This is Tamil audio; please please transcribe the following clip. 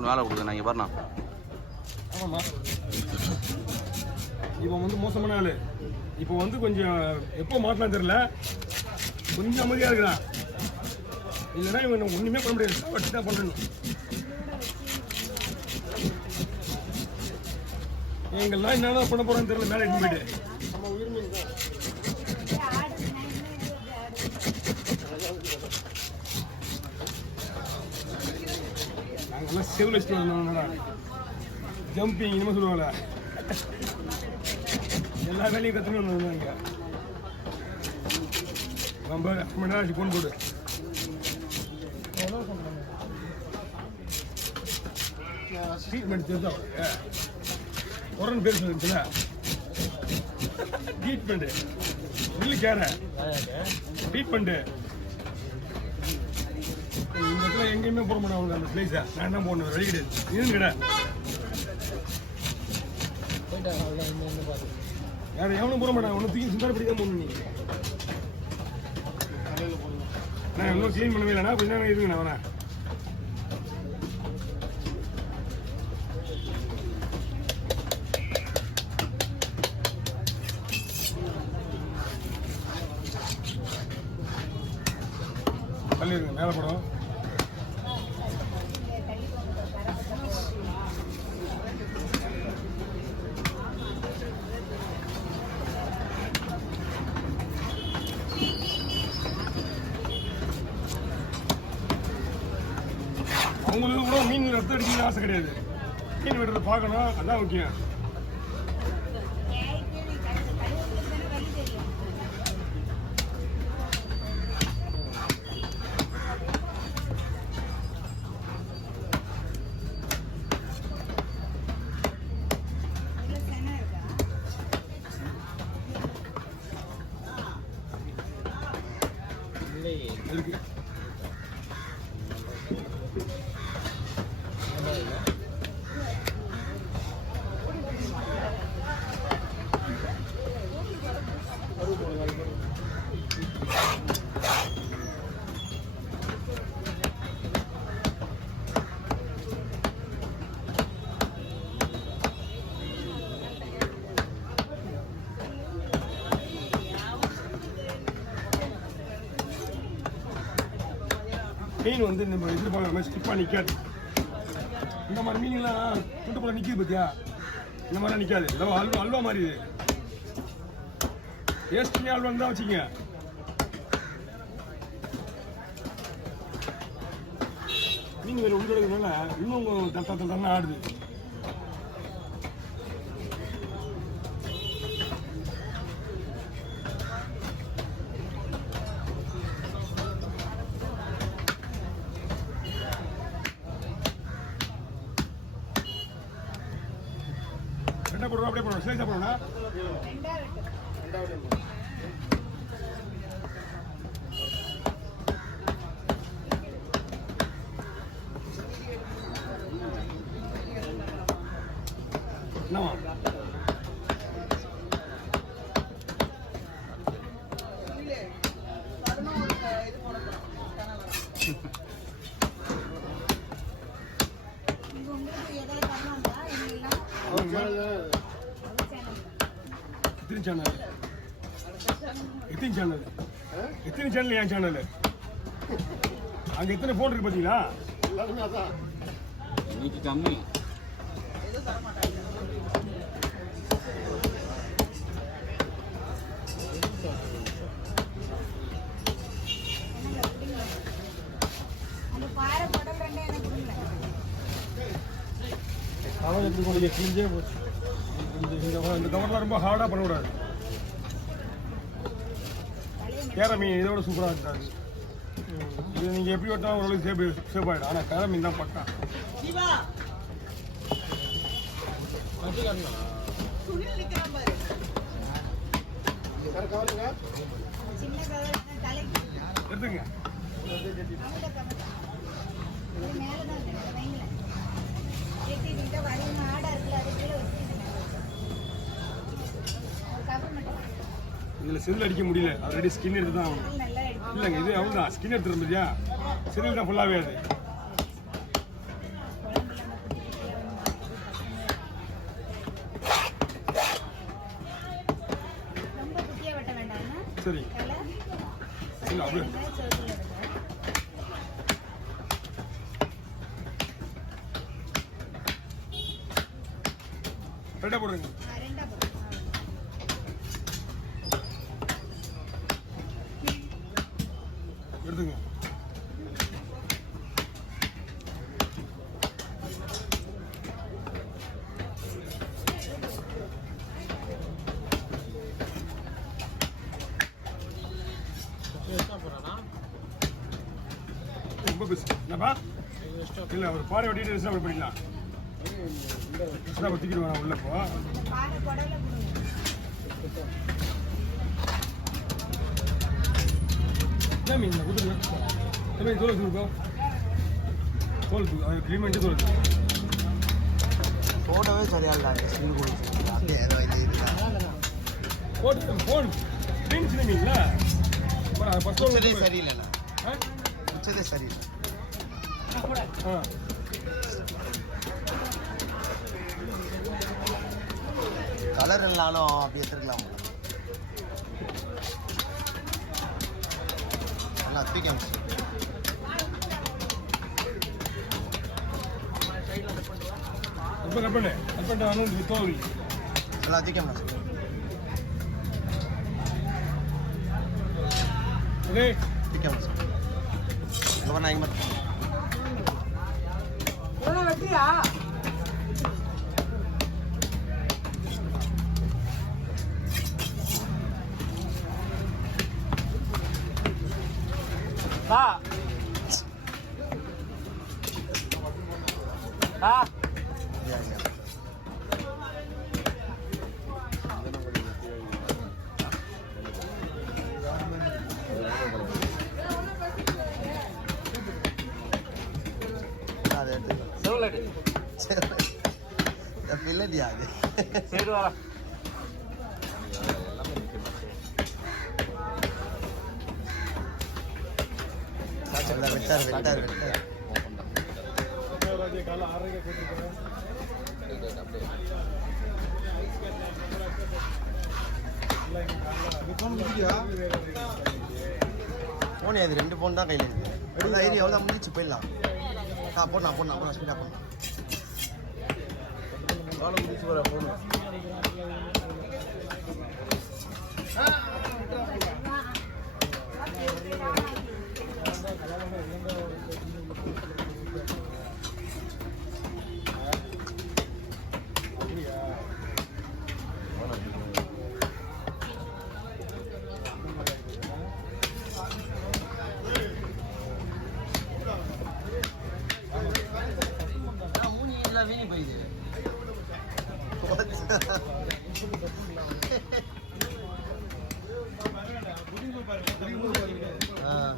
ஒன்று வேலை கொடுக்குறேன் இங்கே பாருண்ணா. ஆமாம்மா, இவன் வந்து மோசமான ஆள். இப்போ வந்து கொஞ்சம் எப்போ மாட்டலாம் தெரியல, கொஞ்சம் அமைதியாக இருக்கிறான். இல்லைன்னா இவன் ஒன்றுமே பண்ண முடியாது, வச்சு தான் பண்ணணும். எங்கெல்லாம் என்னென்ன பண்ண போகிறான்னு தெரியல, மேலே எடுத்து போயிட்டு. நாங்கெல்லாம் செவில் வச்சுட்டு வந்தோம்னா ஜம்பிங் இனிமே சொல்லுவாங்கள, எல்லா வேலையும் கற்றுன்னு வந்தாங்க. நம்ம மணி நேரம் ஃபோன் போடு. ட்ரீட்மெண்ட் தெரிஞ்சா கொரோனா பேர் சொல்லிச்சுல, ட்ரீட்மெண்ட்டு இல்லை கேர ட்ரீட்மெண்ட்டு. இந்த இடத்துல எங்கேயுமே போட மாட்டேன் அவங்க அந்த பிளேஸை. நான் என்ன போடணும், வெளி கிடையாது, இதுன்னு கிடையாது. வேறு எவனும் போட மாட்டான், ஒன்று தூக்கி சுந்தார படி தான் போடணும். நீ நான் இன்னும் க்ளீன் பண்ணவே இல்லைண்ணா, கொஞ்சம் நேரம் இருக்குங்கண்ணா. வேணா தள்ளி இருக்கு, மேலே படம். அவங்களுக்கு கூட மீன் ரத்தம் அடிக்கணும்னு ஆசை கிடையாது, மீன் வெட்டுறதை பார்க்கணும், அதான் முக்கியம். இருக்கு மீன் வந்து நம்ம எதிர்பார்க்குற மாதிரி ஸ்டிப்பாக நிற்காது. இந்த மாதிரி மீன்லாம் துண்டு போல நிற்கிது பார்த்தியா, இந்த மாதிரிலாம் நிற்காது. இதோ அல்வா மாதிரி இது டேஸ்டிங்க அல்வான்னு தான் வச்சுக்கங்க. மீன் வேறு உங்களோட இன்னும் தட்டை ஆடுது. என்ன போடுறோம், அப்படியே போடுறோம், ஸ்லைஸாக போடுறோம்னா என்னவா எத்தனை சேனல் என் சேனல். அங்கே எத்தனை ஃபோன் இருக்கு பார்த்தீங்களா, இன்னைக்கு கம்மி. அவன் எப்படி கொஞ்சம் கிழிஞ்சே போச்சு. இந்த கவர்லாம் ரொம்ப ஹார்டாக பண்ணக்கூடாது. கேர மீன் இதோட சூப்பராக இருக்காது. இது நீங்கள் எப்படி வெட்டால் ஓரளவுக்கு சேஃப் ஆகிடும். ஆனால் கேர மீன் தான் பக்கா. எடுத்துங்க. இதில் செல் அடிக்க முடியல, ஆல்ரெடி ஸ்கின் எடுத்து தான் ஆகணும். இல்லைங்க, இது அவ்வளோதான், ஸ்கின் எடுத்துருந்தியா, செல்லில் தான் ஃபுல்லாகவே அது. சரி இல்லை அப்படியே ரெண்டாக போடுங்க எடுத்துங்க ரொம்ப பெருசு என்னப்பா இல்லை ஒரு பாறை வெட்டிட்டு ரெஸ்ட் அப்படி பண்ணிக்கலாம் தூக்கிட்டு வேணாம் உள்ள போ என்ன மீன் கொடுத்துருங்க தம்பி தோல் தூக்கோ தோல் தூக்கு அது க்ளீன் பண்ணிட்டு தோல் போட்டோவே சரியா இல்லை ஸ்கின் போட்டு ஃபோன் க்ளீன் சின்ன மீன்ல ஃபஸ்ட்டு சரியில்லைண்ணா வச்சதே சரியில்லை கலர் இல்லைனாலும் அப்படி எடுத்துருக்கலாம் நல்லா தூக்கம் கட் பண்ணு தோல் நல்லா தூக்கம் ஓகே தூக்கம் அப்புறம் நான் இங்கே வெட்டியா பா பா பில்லடியா அது சரி வர வெட்டார் வெட்டார் வெட்டார் போனே அது 2 போன் தான் கையில் இருக்கு ஐடியா எவ்வளோ முடிச்சு போயிடலாம் போடலாம் போடலாம் ஸ்பீடாக போடலாம் நானும் முடிச்சு வர போகணும் வீணி போயிடுது ஆ